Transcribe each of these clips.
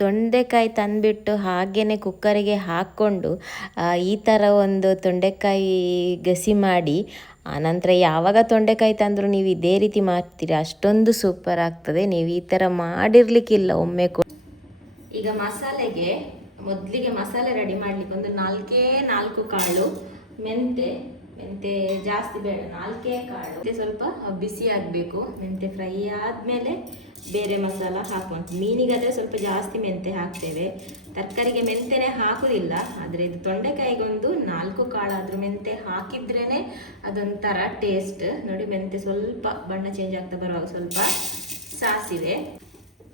ತೊಂಡೆಕಾಯಿ ತಂದುಬಿಟ್ಟು ಹಾಗೇ ಕುಕ್ಕರಿಗೆ ಹಾಕ್ಕೊಂಡು ಈ ಥರ ಒಂದು ತೊಂಡೆಕಾಯಿ ಗಸಿ ಮಾಡಿ ಆನಂತರ ಯಾವಾಗ ತೊಂಡೆಕಾಯಿ ತಂದರೂ ನೀವು ಇದೇ ರೀತಿ ಮಾಡ್ತೀರಿ, ಅಷ್ಟೊಂದು ಸೂಪರ್ ಆಗ್ತದೆ. ನೀವು ಈ ಥರ ಮಾಡಿರಲಿಕ್ಕಿಲ್ಲ ಒಮ್ಮೆ ಈಗ ಮಸಾಲೆಗೆ ಮೊದಲಿಗೆ ಮಸಾಲೆ ರೆಡಿ ಮಾಡಲಿಕ್ಕೆ ಒಂದು 4 ಕಾಳು ಮೆಂತೆ ಜಾಸ್ತಿ ಬೇಡ, 4 ಕಾಳು ಸ್ವಲ್ಪ ಬಿಸಿ ಆಗಬೇಕು. ಮೆಂತೆ ಫ್ರೈ ಆದಮೇಲೆ ಬೇರೆ ಮಸಾಲ ಹಾಕುವಂಥ. ಮೀನಿಗಾದರೆ ಸ್ವಲ್ಪ ಜಾಸ್ತಿ ಮೆಂತೆ ಹಾಕ್ತೇವೆ, ತರಕಾರಿಗೆ ಮೆಂತೆನೇ ಹಾಕೋದಿಲ್ಲ. ಆದರೆ ಇದು ತೊಂಡೆಕಾಯಿಗೊಂದು 4 ಕಾಳಾದರೂ ಮೆಂತೆ ಹಾಕಿದ್ರೇ ಅದೊಂಥರ ಟೇಸ್ಟ್. ನೋಡಿ, ಮೆಂತೆ ಸ್ವಲ್ಪ ಬಣ್ಣ ಚೇಂಜ್ ಆಗ್ತಾ ಬರುವಾಗ ಸ್ವಲ್ಪ ಸಾಸಿವೆ.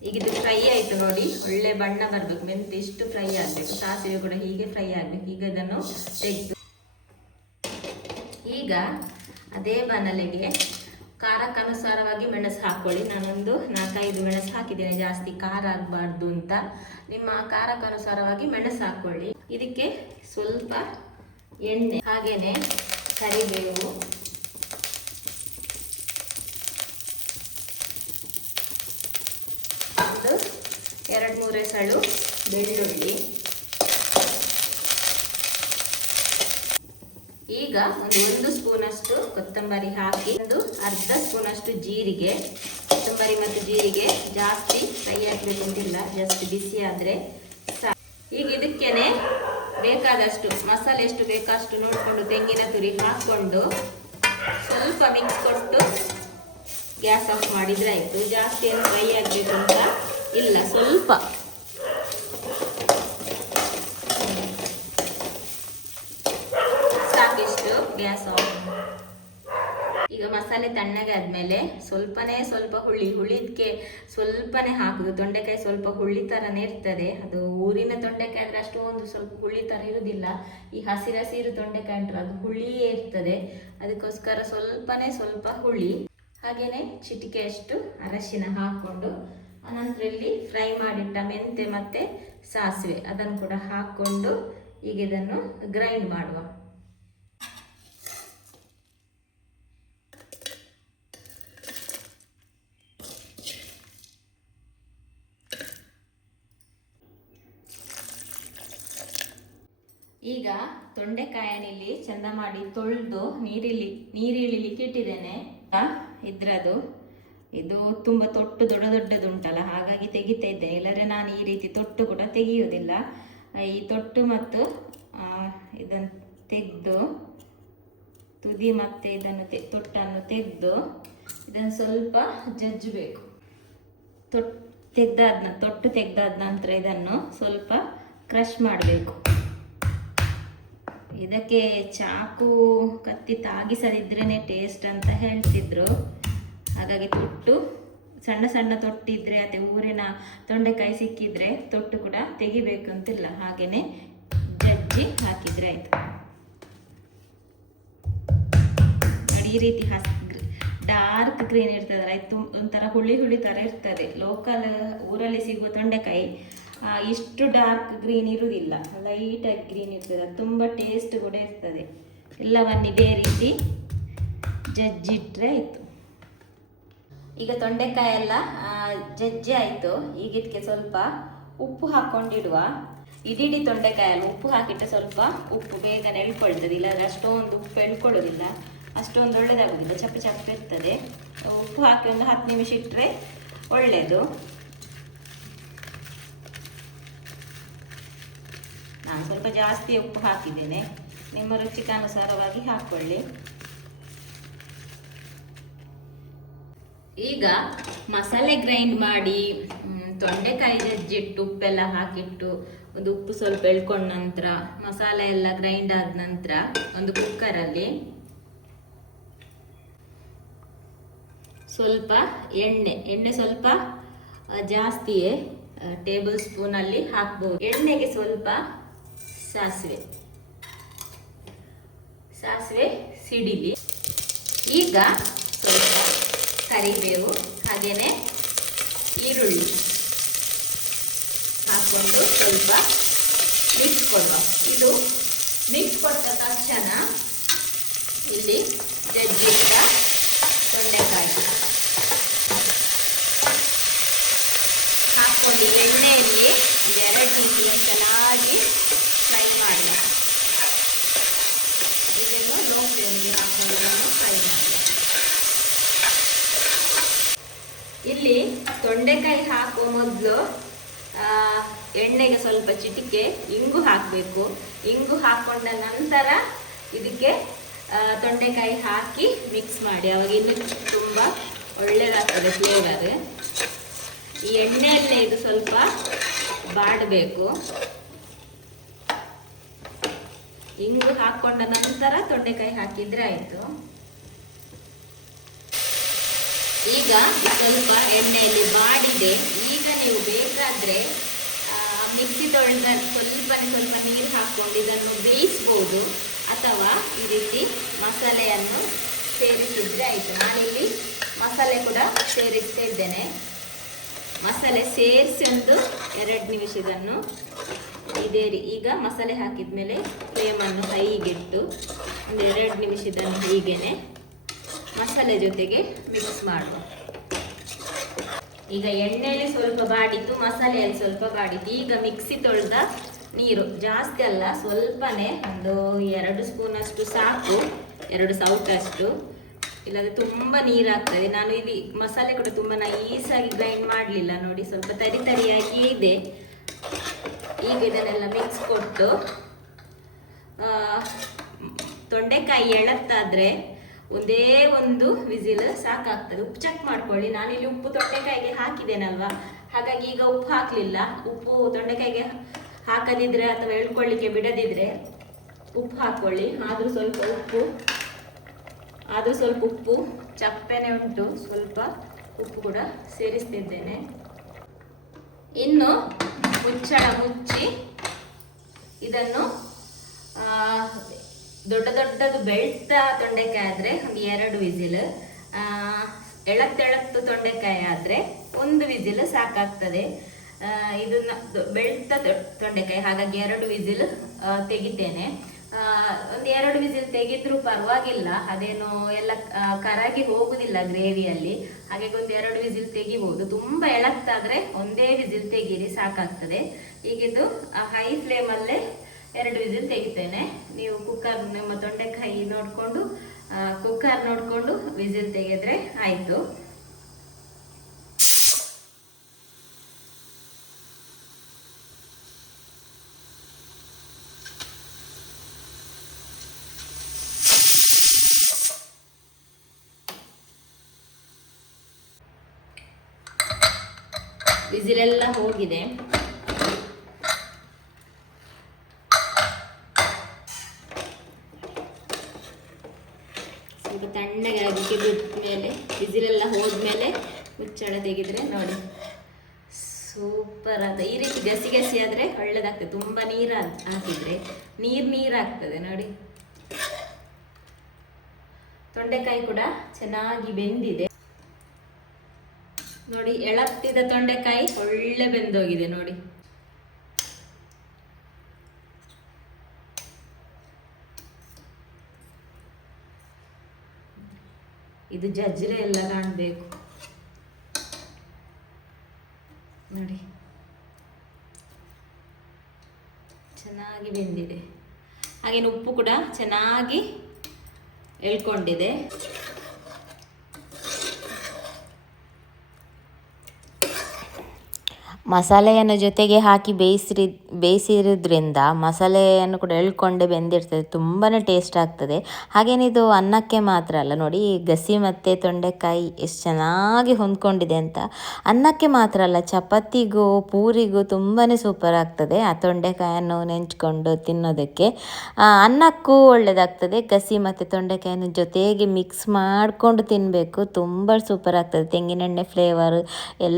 ಈಗ ಇದು ಫ್ರೈ ಆಯಿತು ನೋಡಿ, ಒಳ್ಳೆ ಬಣ್ಣ ಬರಬೇಕು, ಮೆಂತೆ ಇಷ್ಟು ಫ್ರೈ ಆಗಬೇಕು, ಸಾಸಿವೆ ಕೂಡ ಹೀಗೆ ಫ್ರೈ ಆಗಬೇಕು. ಈಗ ಇದನ್ನು ತೆಗೆದು ಈಗ ಅದೇ ಬಾಣಲೆಗೆ ಖಾರಕ್ಕನುಸಾರವಾಗಿ ಮೆಣಸು ಹಾಕ್ಕೊಳ್ಳಿ. ನಾನೊಂದು 4-5 ಮೆಣಸು ಹಾಕಿದ್ದೇನೆ, ಜಾಸ್ತಿ ಖಾರ ಆಗಬಾರ್ದು ಅಂತ. ನಿಮ್ಮ ಖಾರಕ್ಕನುಸಾರವಾಗಿ ಮೆಣಸು ಹಾಕ್ಕೊಳ್ಳಿ. ಇದಕ್ಕೆ ಸ್ವಲ್ಪ ಎಣ್ಣೆ, ಹಾಗೇನೆ ಕರಿಬೇವು, ಒಂದು 2-3 ಎಸಳು ಬೆಳ್ಳುಳ್ಳಿ. ಈಗ ಒಂದು ಸ್ಪೂನಷ್ಟು ಕೊತ್ತಂಬರಿ ಹಾಕಿ, ಒಂದು ಅರ್ಧ ಸ್ಪೂನಷ್ಟು ಜೀರಿಗೆ. ಕೊತ್ತಂಬರಿ ಮತ್ತು ಜೀರಿಗೆ ಜಾಸ್ತಿ ಫ್ರೈ ಆಗಬೇಕು ಅಂತಿಲ್ಲ, ಜಾಸ್ತಿ ಬಿಸಿ ಆದರೆ ಸಾಕು. ಈಗ ಇದಕ್ಕೇನೆ ಬೇಕಾದಷ್ಟು ಮಸಾಲೆ ಎಷ್ಟು ಬೇಕಷ್ಟು ನೋಡಿಕೊಂಡು ತೆಂಗಿನ ತುರಿ ಹಾಕ್ಕೊಂಡು ಸ್ವಲ್ಪ ಮಿಕ್ಸ್ ಕೊಟ್ಟು ಗ್ಯಾಸ್ ಆಫ್ ಮಾಡಿದರೆ ಆಯಿತು. ಜಾಸ್ತಿ ಏನು ಫ್ರೈ ಆಗಬೇಕು ಅಂತ ಇಲ್ಲ, ಸ್ವಲ್ಪ ಸಾಕಿಷ್ಟು ಗ್ಯಾಸ್ ಆಫ್. ಈಗ ಮಸಾಲೆ ತಣ್ಣಗೆ ಆದಮೇಲೆ ಸ್ವಲ್ಪ ಹುಳಿದಕ್ಕೆ ಸ್ವಲ್ಪನೇ ಹಾಕುದು. ತೊಂಡೆಕಾಯಿ ಸ್ವಲ್ಪ ಹುಳಿ ಥರನೇ ಇರ್ತದೆ, ಅದು ಊರಿನ ತೊಂಡೆಕಾಯಿ ಅಂದರೆ ಅಷ್ಟೊಂದು ಸ್ವಲ್ಪ ಹುಳಿ ಥರ ಇರುವುದಿಲ್ಲ. ಈ ಹಸಿರು ತೊಂಡೆಕಾಯಿ ಉಂಟು ಅದು ಹುಳಿಯೇ ಇರ್ತದೆ, ಅದಕ್ಕೋಸ್ಕರ ಸ್ವಲ್ಪ ಹುಳಿ. ಹಾಗೆಯೇ ಚಿಟಿಕೆಯಷ್ಟು ಅರಶಿನ ಹಾಕ್ಕೊಂಡು ಅನಂತರ ಇಲ್ಲಿ ಫ್ರೈ ಮಾಡಿಟ್ಟ ಮೆಂತೆ ಮತ್ತು ಸಾಸಿವೆ ಅದನ್ನು ಕೂಡ ಹಾಕ್ಕೊಂಡು ಈಗ ಇದನ್ನು ಗ್ರೈಂಡ್ ಮಾಡುವ. ಈಗ ತೊಂಡೆಕಾಯನಿಲ್ಲಿ ಚಂದ ಮಾಡಿ ತೊಳೆದು ನೀರಿಳಿಲಿಕ್ಕೆ ಇಟ್ಟಿದ್ದೇನೆ. ಇದ್ರದು ಇದು ತುಂಬ ದೊಡ್ಡದುಂಟಲ್ಲ, ಹಾಗಾಗಿ ತೆಗಿತಾ ಇದ್ದೇನೆ. ಇಲ್ಲದ್ರೆ ನಾನು ಈ ರೀತಿ ತೊಟ್ಟು ಕೂಡ ತೆಗೆಯುವುದಿಲ್ಲ. ಈ ತೊಟ್ಟು ಮತ್ತು ಇದನ್ನು ತೆಗೆದು ತುದಿ ಮತ್ತು ಇದನ್ನು ತೊಟ್ಟನ್ನು ತೆಗೆದು ಇದನ್ನು ಸ್ವಲ್ಪ ಜಜ್ಜಬೇಕು. ತೊಟ್ಟು ತೆಗೆದಾದ ನಂತರ ಇದನ್ನು ಸ್ವಲ್ಪ ಕ್ರಷ್ ಮಾಡಬೇಕು. ಇದಕ್ಕೆ ಚಾಕು ಕತ್ತಿ ತಾಗಿಸದಿದ್ರೇ ಟೇಸ್ಟ್ ಅಂತ ಹೇಳ್ತಿದ್ರು. ಹಾಗಾಗಿ ತೊಟ್ಟು ಸಣ್ಣ ತೊಟ್ಟಿದ್ರೆ ಅಥವಾ ಊರಿನ ತೊಂಡೆಕಾಯಿ ಸಿಕ್ಕಿದ್ರೆ ತೊಟ್ಟು ಕೂಡ ತೆಗಿಬೇಕು ಅಂತಿಲ್ಲ, ಹಾಗೆಯೇ ಜಜ್ಜಿ ಹಾಕಿದ್ರೆ ಆಯಿತು. ನೋಡಿ, ಈ ರೀತಿ ಡಾರ್ಕ್ ಗ್ರೀನ್ ಇರ್ತದಲ್ಲ, ಇದು ಒಂಥರ ಹುಳಿ ಥರ ಇರ್ತದೆ. ಲೋಕಲ್ ಊರಲ್ಲಿ ಸಿಗುವ ತೊಂಡೆಕಾಯಿ ಇಷ್ಟು ಡಾರ್ಕ್ ಗ್ರೀನ್ ಇರುವುದಿಲ್ಲ, ಲೈಟಾಗಿ ಗ್ರೀನ್ ಇರ್ತದೆ, ತುಂಬ ಟೇಸ್ಟ್ ಕೂಡ ಇರ್ತದೆ. ಎಲ್ಲವನ್ನು ಇದೇ ರೀತಿ ಜಜ್ಜಿಟ್ರೆ ಆಯಿತು. ಈಗ ತೊಂಡೆಕಾಯಿ ಎಲ್ಲ ಜಜ್ಜಿ ಆಯಿತು. ಈಗ ಇದಕ್ಕೆ ಸ್ವಲ್ಪ ಉಪ್ಪು ಹಾಕ್ಕೊಂಡಿಡುವ. ಇಡೀ ತೊಂಡೆಕಾಯಲ್ಲಿ ಉಪ್ಪು ಹಾಕಿಟ್ಟರೆ ಸ್ವಲ್ಪ ಉಪ್ಪು ಬೇಗನೆ ಎಳ್ಕೊಳ್ತದೆ, ಇಲ್ಲಾಂದರೆ ಅಷ್ಟೊಂದು ಉಪ್ಪು ಎಳ್ಕೊಳ್ಳೋದಿಲ್ಲ, ಅಷ್ಟೊಂದು ಒಳ್ಳೆಯದಾಗೋದಿಲ್ಲ, ಚಪ್ಪೆ ಇರ್ತದೆ. ಉಪ್ಪು ಹಾಕಿ ಒಂದು 10 ನಿಮಿಷ ಇಟ್ಟರೆ ಒಳ್ಳೆಯದು. ನಾನು ಸ್ವಲ್ಪ ಜಾಸ್ತಿ ಉಪ್ಪು ಹಾಕಿದ್ದೇನೆ, ನಿಮ್ಮ ರುಚಿಗನುಸಾರವಾಗಿ ಹಾಕ್ಕೊಳ್ಳಿ. ಈಗ ಮಸಾಲೆ ಗ್ರೈಂಡ್ ಮಾಡಿ ತೊಂಡೆಕಾಯಿ ಜಜ್ಜಿಟ್ಟು ಉಪ್ಪೆಲ್ಲ ಹಾಕಿಟ್ಟು ಒಂದು ಉಪ್ಪು ಸ್ವಲ್ಪ ಎಳ್ಕೊಂಡ ನಂತರ ಮಸಾಲೆ ಎಲ್ಲ ಗ್ರೈಂಡ್ ಆದ ನಂತರ ಒಂದು ಕುಕ್ಕರಲ್ಲಿ ಸ್ವಲ್ಪ ಎಣ್ಣೆ ಸ್ವಲ್ಪ ಜಾಸ್ತಿಯೇ ಟೇಬಲ್ ಸ್ಪೂನಲ್ಲಿ ಹಾಕ್ಬೋದು. ಎಣ್ಣೆಗೆ ಸ್ವಲ್ಪ ಸಾಸಿವೆ ಸಿಡಿಲಿ. ಈಗ ಸ್ವಲ್ಪ ಕರಿಬೇವು ಹಾಗೆಯೇ ಈರುಳ್ಳಿ ಹಾಕ್ಕೊಂಡು ಸ್ವಲ್ಪ ಮಿಕ್ಸ್ ಕೊಡುವ. ಇದು ಮಿಕ್ಸ್ ಕೊಟ್ಟ ತಕ್ಷಣ ಇಲ್ಲಿ ಜಜ್ಜಿಟ್ಟ ತೊಂಡೆಕಾಯಿ ಹಾಕ್ಕೊಂಡು ಹಾಕ್ಕೊಂಡು ಎಣ್ಣೆಯಲ್ಲಿ ಒಂದು 2 ನಿಮಿಷ ಚೆನ್ನಾಗಿ ಫ್ರೈ ಮಾಡಿ. ಇದನ್ನು ಲೋ ಫ್ಲೇಮ್ಗೆ ಹಾಕೊಂಡು ಫ್ರೈ ಮಾಡಿ. ಇಲ್ಲಿ ತೊಂಡೆಕಾಯಿ ಹಾಕುವ ಮೊದಲು ಎಣ್ಣೆಗೆ ಸ್ವಲ್ಪ ಚಿಟಿಕೆ ಇಂಗು ಹಾಕಬೇಕು. ಇಂಗು ಹಾಕೊಂಡ ನಂತರ ಇದಕ್ಕೆ ತೊಂಡೆಕಾಯಿ ಹಾಕಿ ಮಿಕ್ಸ್ ಮಾಡಿ. ಅವಾಗ ಇನ್ನು ತುಂಬ ಒಳ್ಳೆಯದಾಗ್ತದೆ ಫ್ಲೇವರ್. ಈ ಎಣ್ಣೆಯಲ್ಲೇ ಇದು ಸ್ವಲ್ಪ ಬಾಡಬೇಕು. ಇಂಗು ಹಾಕೊಂಡ ನಂತರ ತೊಂಡೆಕಾಯಿ ಹಾಕಿದ್ರೆ ಆಯಿತು. ಈಗ ಸ್ವಲ್ಪ ಎಣ್ಣೆಯಲ್ಲಿ ಬಾಡಿದೆ. ಈಗ ನೀವು ಬೇಕಾದರೆ ಮಿಕ್ಸಿ ತೊಳೆದ ಸ್ವಲ್ಪ ನೀರು ಹಾಕ್ಕೊಂಡು ಇದನ್ನು ಬೇಯಿಸ್ಬೋದು, ಅಥವಾ ಈ ರೀತಿ ಮಸಾಲೆಯನ್ನು ಸೇರಿಸಿದ್ರೆ ಆಯಿತು. ನಾನಿಲ್ಲಿ ಮಸಾಲೆ ಕೂಡ ಸೇರಿಸ್ತಾ ಇದ್ದೇನೆ. ಮಸಾಲೆ ಸೇರಿಸಿ ಒಂದು 2 ನಿಮಿಷ ಇದನ್ನು ಈಗ ಮಸಾಲೆ ಹಾಕಿದ ಮೇಲೆ ಫ್ಲೇಮನ್ನು ಹೈಗಿಟ್ಟು ಒಂದು 2 ನಿಮಿಷ ಇದನ್ನು ಹೀಗೇನೆ ಮಸಾಲೆ ಜೊತೆಗೆ ಮಿಕ್ಸ್ ಮಾಡುವ. ಈಗ ಎಣ್ಣೆಯಲ್ಲಿ ಸ್ವಲ್ಪ ಬಾಡಿತ್ತು, ಮಸಾಲೆಯಲ್ಲಿ ಸ್ವಲ್ಪ ಬಾಡಿತ್ತು. ಈಗ ಮಿಕ್ಸಿ ತೊಳೆದ ನೀರು, ಜಾಸ್ತಿ ಅಲ್ಲ, ಸ್ವಲ್ಪನೇ, ಒಂದು 2 ಸ್ಪೂನಷ್ಟು ಸಾಕು, 2 ಸೌಟಷ್ಟು. ಇಲ್ಲಾಂದರೆ ತುಂಬ ನೀರಾಗ್ತದೆ. ನಾನು ಇಲ್ಲಿ ಮಸಾಲೆ ಕೂಡ ತುಂಬ ನೈಸಾಗಿ ಗ್ರೈಂಡ್ ಮಾಡಲಿಲ್ಲ ನೋಡಿ, ಸ್ವಲ್ಪ ತರಿಯಾಗಿ ಇದೆ. ಈಗ ಇದನ್ನೆಲ್ಲ ಮಿಕ್ಸ್ ಕೊಟ್ಟು, ತೊಂಡೆಕಾಯಿ ಎಳತ್ತಾದರೆ ಒಂದೇ ಒಂದು ವಿಸಿಲ್ ಸಾಕಾಗ್ತದೆ. ಉಪ್ಪು ಚೆಕ್ ಮಾಡ್ಕೊಳ್ಳಿ. ನಾನಿಲ್ಲಿ ಉಪ್ಪು ತೊಂಡೆಕಾಯಿಗೆ ಹಾಕಿದ್ದೇನಲ್ವಾ, ಹಾಗಾಗಿ ಈಗ ಉಪ್ಪು ಹಾಕಲಿಲ್ಲ. ಉಪ್ಪು ತೊಂಡೆಕಾಯಿಗೆ ಹಾಕದಿದ್ರೆ ಅಥವಾ ಎಳ್ಕೊಳ್ಳಿಕ್ಕೆ ಬಿಡದಿದ್ರೆ ಉಪ್ಪು ಹಾಕ್ಕೊಳ್ಳಿ. ಆದರೂ ಸ್ವಲ್ಪ ಉಪ್ಪು ಚಪ್ಪೆನೆ ಉಂಟು, ಸ್ವಲ್ಪ ಉಪ್ಪು ಕೂಡ ಸೇರಿಸ್ತಿದ್ದೇನೆ. ಇನ್ನು ಮುಚ್ಚಳ ಮುಚ್ಚಿ ಇದನ್ನು ದೊಡ್ಡದು ಬೆಳ್ತ ತೊಂಡೆಕಾಯಿ ಆದರೆ ಒಂದು 2 ವಿಸಿಲ್, ಎಳತ್ತು ತೊಂಡೆಕಾಯಿ ಆದರೆ 1 ವಿಸಿಲ್ ಸಾಕಾಗ್ತದೆ. ಇದನ್ನ ಬೆಳ್ತ ತೊಂಡೆಕಾಯಿ, ಹಾಗಾಗಿ 2 ವಿಸಿಲ್ ತೆಗಿತೇನೆ. ಒಂದು 2 ವಿಸಿಲ್ ತೆಗೆದ್ರೂ ಪರವಾಗಿಲ್ಲ, ಅದೇನು ಎಲ್ಲ ಕರಗಿ ಹೋಗುದಿಲ್ಲ ಗ್ರೇವಿಯಲ್ಲಿ, ಹಾಗಾಗಿ ಒಂದು 2 ವಿಸಿಲ್ ತೆಗಿಬಹುದು. ತುಂಬ ಎಳತ್ತಾದ್ರೆ ಒಂದೇ ವಿಸಿಲ್ ತೆಗೀರಿ, ಸಾಕಾಗ್ತದೆ. ಈಗಿದು ಹೈ ಫ್ಲೇಮಲ್ಲೇ 2 ವಿಸಿಲ್ ತೆಗಿತೇನೆ. ನೀವು ಕುಕ್ಕರ್ ನಿಮ್ಮ ತೊಂಡೆಕಾಯಿ ನೋಡಿಕೊಂಡು ಕುಕ್ಕರ್ ನೋಡಿಕೊಂಡು ವಿಸಿಲ್ ತೆಗೆದ್ರೆ ಆಯಿತು. ವಿಸಿಲೆಲ್ಲ ಹೋಗಿದೆ. ಸ್ವಲ್ಪ ತಣ್ಣಗೆ ಆಗಲಿಕ್ಕೆ ಬಿಟ್ಮೇಲೆ, ವಿಸಿಲೆಲ್ಲ ಹೋದ್ಮೇಲೆ ಮುಚ್ಚಳ ತೆಗೆದ್ರೆ ನೋಡಿ ಸೂಪರ್ ಅಂತ. ಈ ರೀತಿ ಗಸಿ ಆದರೆ ಒಳ್ಳೆದಾಗ್ತದೆ. ತುಂಬ ನೀರು ಹಾಕಿದ್ರೆ ನೀರಾಗ್ತದೆ ನೋಡಿ. ತೊಂಡೆಕಾಯಿ ಕೂಡ ಚೆನ್ನಾಗಿ ಬೆಂದಿದೆ ನೋಡಿ. ಎಳತ್ತಿದ ತೊಂಡೆಕಾಯಿ ಒಳ್ಳೆ ಬೆಂದೋಗಿದೆ ನೋಡಿ. ಇದು ಜಜ್ರೆ ಎಲ್ಲ ಕಾಣಬೇಕು ನೋಡಿ, ಚೆನ್ನಾಗಿ ಬೆಂದಿದೆ. ಹಾಗೇನು ಉಪ್ಪು ಕೂಡ ಚೆನ್ನಾಗಿ ಎಳ್ಕೊಂಡಿದೆ. ಮಸಾಲೆಯನ್ನು ಜೊತೆಗೆ ಹಾಕಿ ಬೇಯಿಸಿರೋದ್ರಿಂದ ಮಸಾಲೆಯನ್ನು ಕೂಡ ಎಳ್ಕೊಂಡೆ ಬೆಂದಿರ್ತದೆ, ತುಂಬಾ ಟೇಸ್ಟ್ ಆಗ್ತದೆ. ಹಾಗೇನೆ ಇದು ಅನ್ನಕ್ಕೆ ಮಾತ್ರ ಅಲ್ಲ ನೋಡಿ, ಗಸಿ ಮತ್ತು ತೊಂಡೆಕಾಯಿ ಎಷ್ಟು ಚೆನ್ನಾಗಿ ಹೊಂದ್ಕೊಂಡಿದೆ ಅಂತ. ಅನ್ನಕ್ಕೆ ಮಾತ್ರ ಅಲ್ಲ, ಚಪಾತಿಗೂ ಪೂರಿಗೂ ತುಂಬಾ ಸೂಪರ್ ಆಗ್ತದೆ ಆ ತೊಂಡೆಕಾಯನ್ನು ನೆಂಚ್ಕೊಂಡು ತಿನ್ನೋದಕ್ಕೆ. ಅನ್ನಕ್ಕೂ ಒಳ್ಳೆಯದಾಗ್ತದೆ. ಗಸಿ ಮತ್ತು ತೊಂಡೆಕಾಯನ್ನು ಜೊತೆಗೆ ಮಿಕ್ಸ್ ಮಾಡಿಕೊಂಡು ತಿನ್ನಬೇಕು, ತುಂಬ ಸೂಪರ್ ಆಗ್ತದೆ. ತೆಂಗಿನೆಣ್ಣೆ ಫ್ಲೇವರ್ ಎಲ್ಲ